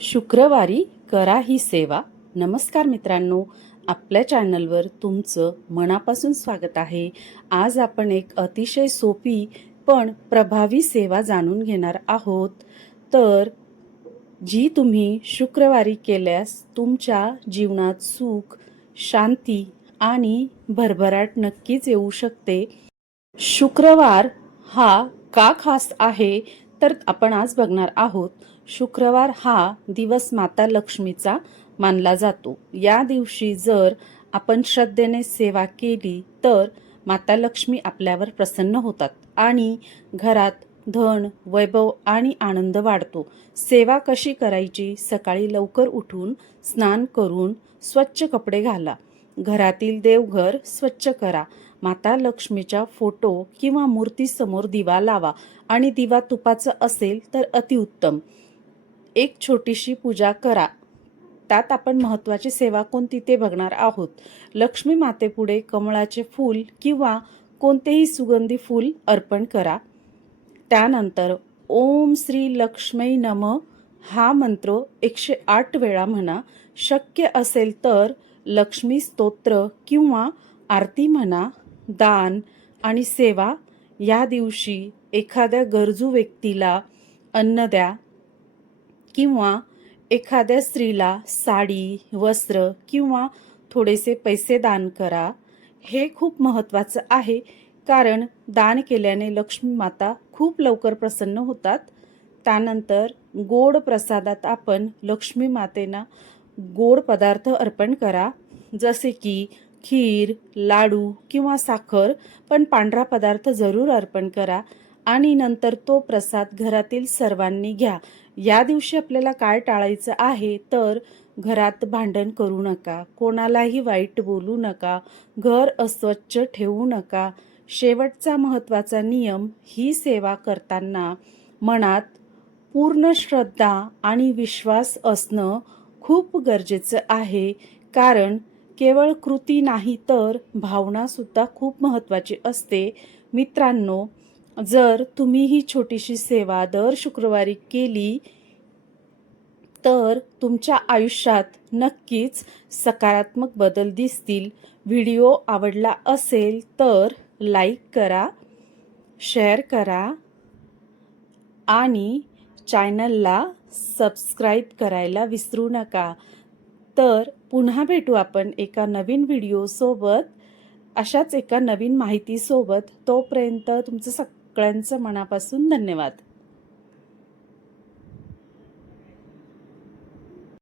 शुक्रवारी करा ही सेवा. नमस्कार मित्रांनो, आपल्या चॅनलवर तुमचं मनापासून स्वागत आहे. आज आपण एक अतिशय सोपी पण प्रभावी सेवा जाणून घेणार आहोत. तर जी तुम्ही शुक्रवारी केल्यास तुमच्या जीवनात सुख, शांती आणि भरभराट नक्कीच येऊ शकते. शुक्रवार हा का खास आहे तर आपण आज बघणार आहोत. शुक्रवार हा दिवस माता लक्ष्मीचा मानला जातो. या दिवशी जर आपण श्रद्धेने सेवा केली तर माता लक्ष्मी आपल्यावर प्रसन्न होतात आणि घरात धन, वैभव आणि आनंद वाढतो. सेवा कशी करायची? सकाळी लवकर उठून स्नान करून स्वच्छ कपडे घाला. घरातील देवघर स्वच्छ करा. माता लक्ष्मीच्या फोटो किंवा मूर्तीसमोर दिवा लावा आणि दिवा तुपाचा असेल तर अतिउत्तम. एक छोटीशी पूजा करा. त्यात आपण महत्त्वाची सेवा कोणती ते बघणार आहोत. लक्ष्मी मातेपुढे कमळाचे फूल किंवा कोणतेही सुगंधी फूल अर्पण करा. त्यानंतर ओम श्री लक्ष्मी नमः हा मंत्र 108 वेळा म्हणा. शक्य असेल तर लक्ष्मी स्तोत्र किंवा आरती म्हणा. दान आणि सेवा या दिवशी एखाद्या गरजू व्यक्तीला अन्न द्या किंवा एखाद्या स्त्रीला साडी, वस्त्र किंवा थोडेसे पैसे दान करा. हे खूप महत्त्वाचं आहे, कारण दान केल्याने लक्ष्मी माता खूप लवकर प्रसन्न होतात. त्यानंतर गोड प्रसादात आपण लक्ष्मी मातेला गोड पदार्थ अर्पण करा, जसे की खीर, लाडू किंवा साखर, पण पांढरा पदार्थ जरूर अर्पण करा आणि नंतर तो प्रसाद घरातील सर्वांनी घ्या. या दिवशी आपल्याला काय टाळायचं आहे तर घरात भांडण करू नका, कोणालाही वाईट बोलू नका, घर अस्वच्छ ठेवू नका. शेवटचा महत्त्वाचा नियम, ही सेवा करताना मनात पूर्ण श्रद्धा आणि विश्वास असणं खूप गरजेचं आहे, कारण केवळ कृती नाही तर भावना सुद्धा खूप महत्त्वाची असते. मित्रांनो, जर तुम्ही ही छोटीशी सेवा दर शुक्रवारी केली तर तुमच्या आयुष्यात नक्कीच सकारात्मक बदल दिसतील. व्हिडिओ आवडला असेल तर लाईक करा, शेअर करा आणि चॅनलला सबस्क्राईब करायला विसरू नका. तर पुन्हा भेटू आपण एका नवीन व्हिडिओसोबत, अशाच एका नवीन माहितीसोबत. तोपर्यंत तुमचं सगळ्यांचं मनापासून धन्यवाद.